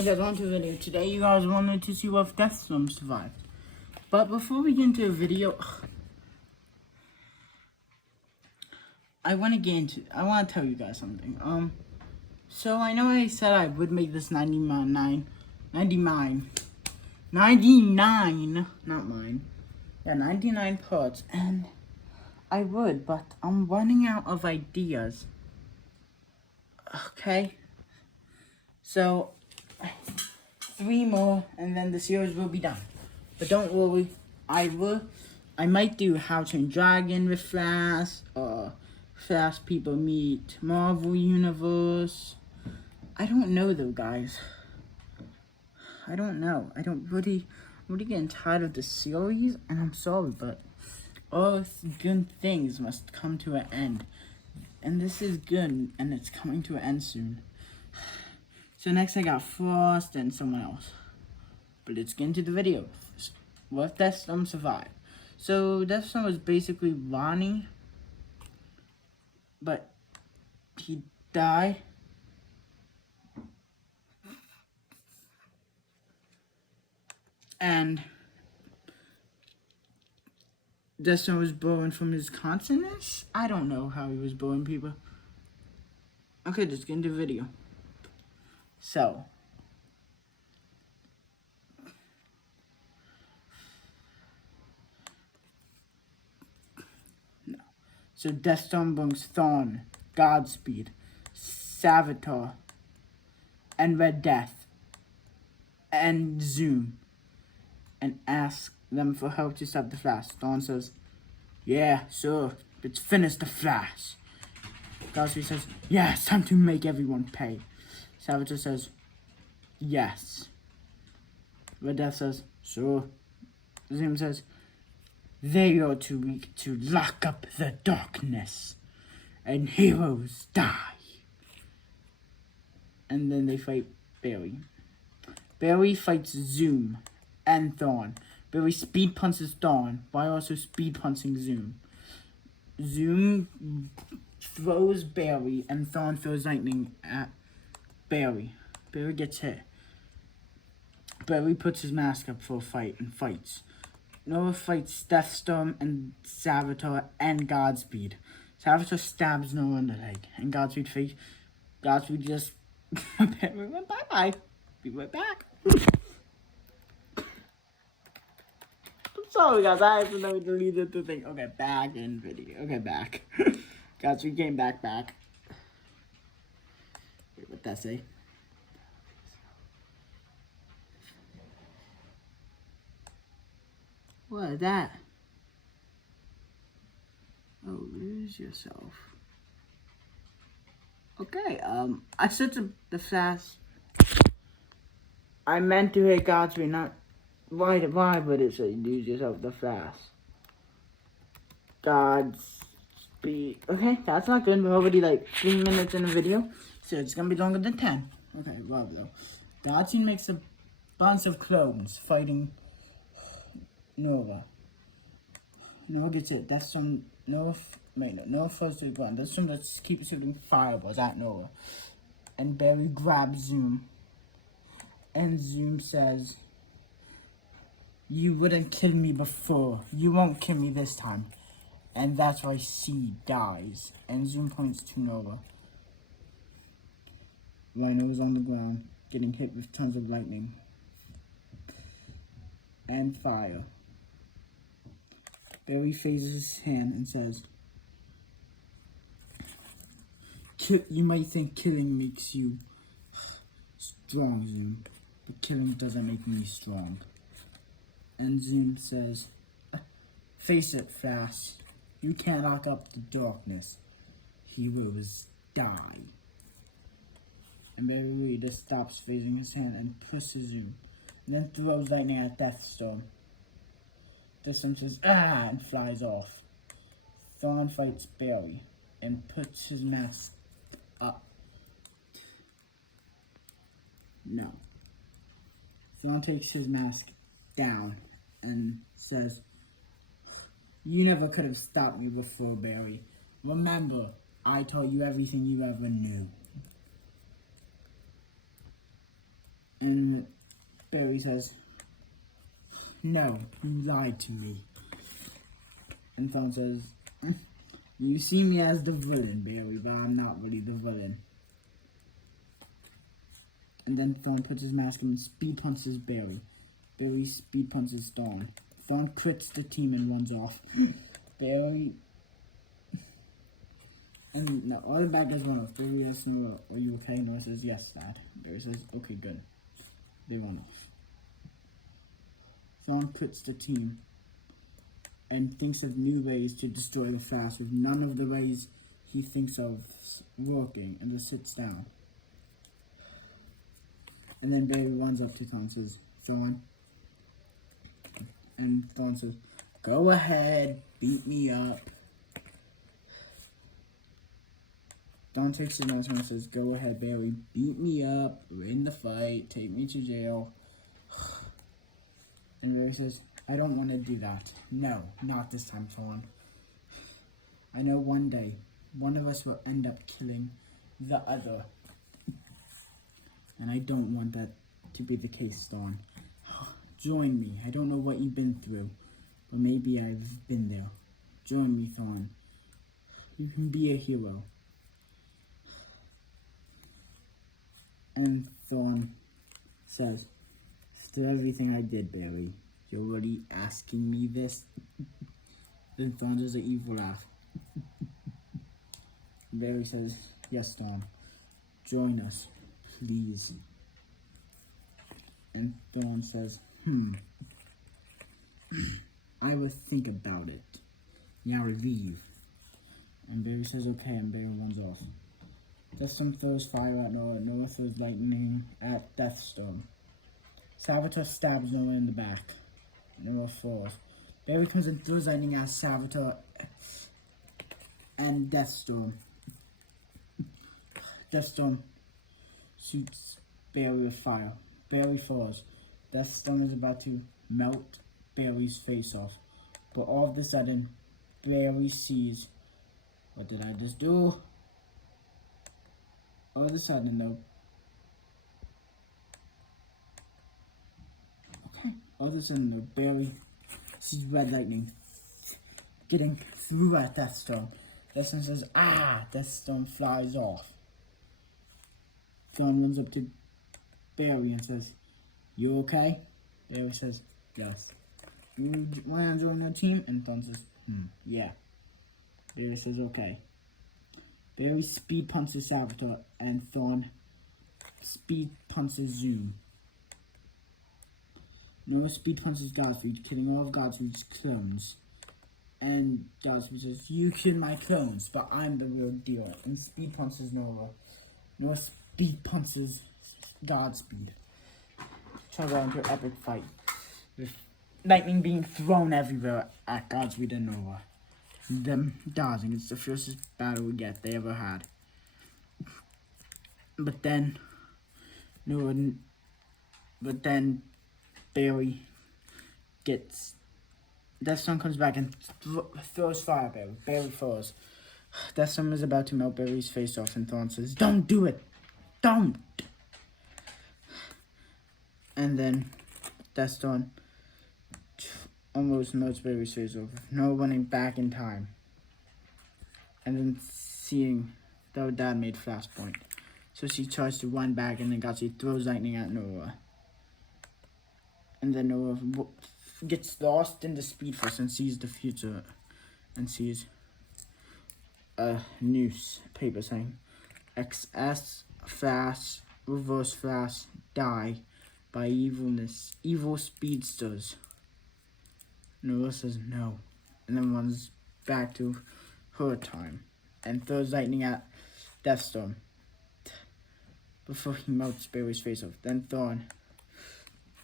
Okay, on to the video. Today you guys wanted to see what Deathstorm survived. But before we get into the video, I want to tell you guys something. So I know I said I would make this 99, not mine. Yeah, 99 parts, and I would, but I'm running out of ideas. Okay? So, 3 more, and then the series will be done. But don't worry, I might do How to Train Dragon with Flash, or Flash People Meet Marvel Universe. I don't know though, guys. I don't know. I'm really getting tired of the series, and I'm sorry, but all good things must come to an end. And this is good, and it's coming to an end soon. So next I got Frost and someone else. But let's get into the video. What Deathstorm survived. So Deathstorm was basically Ronnie, but he died. And Deathstorm was born from his consciousness? I don't know how he was born, people. Okay, let's get into the video. So Deathstorm brings Thorn, Godspeed, Savitar, and Red Death, and Zoom, and asks them for help to stop the Flash. Thorn says, "Yeah, sure, let's finish the Flash." Godspeed says, "Yeah, it's time to make everyone pay." Savitar says, "Yes." Red Death says, "Sure." Zoom says, "They are too weak to lock up the darkness, and heroes die." And then they fight Barry. Barry fights Zoom and Thorn. Barry speed punches Thorn while also speed punching Zoom. Zoom throws Barry, and Thorn throws lightning at Barry. Barry gets hit. Barry puts his mask up for a fight and fights. Nova fights Deathstorm and Savitar and Godspeed. Savitar stabs Nova in the leg, and Godspeed just bye-bye. Be right back. I'm sorry, guys. I accidentally deleted the thing. Okay, back in video. Okay, back. Godspeed came back. Wait, what'd that say? What is that? Oh, lose yourself. Okay, I said to the Flash. I meant to hit Godspeed, not why would it say lose yourself the Flash? Godspeed. Okay, that's not good. We're already like 3 minutes in the video, so it's gonna be longer than 10. Okay, well though. Godspeed makes a bunch of clones fighting Nova. Nova gets it. That's some Nova falls to the ground. That's some that keeps shooting fireballs at Nova. And Barry grabs Zoom. And Zoom says, "You wouldn't kill me before. You won't kill me this time." And that's why C dies. And Zoom points to Nova. Rhino is on the ground, getting hit with tons of lightning and fire. Barry raises his hand and says, "You might think killing makes you strong, Zoom, but killing doesn't make me strong." And Zoom says, "Face it, Flash. You can't lock up the darkness. Heroes die." And Barry just stops raising his hand and pushes Zoom, and then throws lightning at Deathstorm. Deathstorm says, "Ah!" and flies off. Thorn fights Barry and puts his mask up. No. Thorn takes his mask down and says, "You never could have stopped me before, Barry. Remember, I taught you everything you ever knew." And Barry says, no, you lied to me. And Thorn says, you see me as the villain, Barry, but I'm not really the villain. And then Thorn puts his mask on and speed punches Barry. Barry speed punches Thorn. Thorn crits the team and runs off. Barry... And now all the bad guys run off. Barry asks Noah, are you okay? Noah says, yes, Dad. Barry says, okay, good. They run off. Thorn quits the team and thinks of new ways to destroy the Flash with none of the ways he thinks of working, and just sits down. And then Barry runs up to Thorn and says, Thorn. And Thorn says, go ahead, beat me up. Thorn takes his nose and says, go ahead, Barry, beat me up, win the fight, take me to jail. And Barry says, I don't want to do that. No, not this time, Thorn. I know one day, one of us will end up killing the other. And I don't want that to be the case, Thorn. Join me. I don't know what you've been through, but maybe I've been there. Join me, Thorn. You can be a hero. And Thorn says, after everything I did, Barry, you're already asking me this? Then Thorn does an evil laugh. Barry says, yes, Thorn. Join us, please. And Thorn says, I will think about it. Now leave. And Barry says, okay, and Barry runs off. Deathstorm throws fire at Noah. Noah throws lightning at Deathstorm. Savitar stabs Noah in the back. Noah falls. Barry comes and throws lightning at Savitar and Deathstorm. Deathstorm shoots Barry with fire. Barry falls. Deathstorm is about to melt Barry's face off. But all of a sudden, Barry sees, what did I just do? All of a sudden, though, all of a sudden, Barry sees red lightning getting through at Deathstorm. Deathstorm says, ah! Deathstorm flies off. Thorn runs up to Barry and says, you okay? Barry says, yes. You want to join our team? And Thorn says, yeah. Barry says, okay. Barry speed punches Savitar and Thorn speed punches Zoom. Noah speed punches Godspeed, killing all of Godspeed's clones. And Godspeed says, you kill my clones, but I'm the real deal. And speed punches Noah. Noah speed punches Godspeed. Turns out into an epic fight, with lightning being thrown everywhere at Godspeed and Noah. Them dodging. It's the fiercest battle they ever had. But then Barry gets... Deathstorm comes back and throws fire at Barry. Barry falls. Deathstorm is about to melt Barry's face off, and Thorn says, don't do it! Don't! And then Deathstorm almost melts Barry's face off. No running back in time. And then seeing that her dad made Flashpoint. So she tries to run back, and then Godspeed throws lightning at Noah. And then Noah gets lost in the Speed Force and sees the future. And sees a newspaper saying, XS Flash, Reverse Flash, die by evil speedsters. Noah says no, and then runs back to her time and throws lightning at Deathstorm before he melts Barry's face off. Then Thorn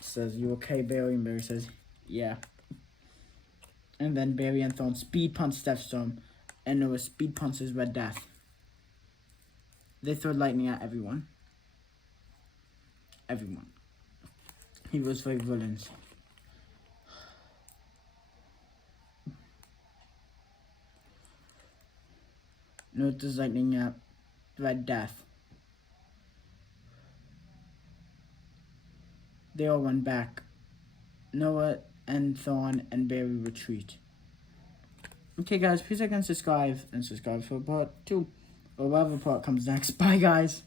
says, you okay, Barry? And Barry says, yeah. And then Barry and Thorn speed punch Deathstorm, and Noah speed punches Red Death. They throw lightning at everyone. Everyone. Heroes fight villains. Noah throws lightning at Red Death. they all run back. Noah and Thorn and Barry retreat. Okay, guys, please like and subscribe for part 2. Or whatever part comes next. Bye, guys.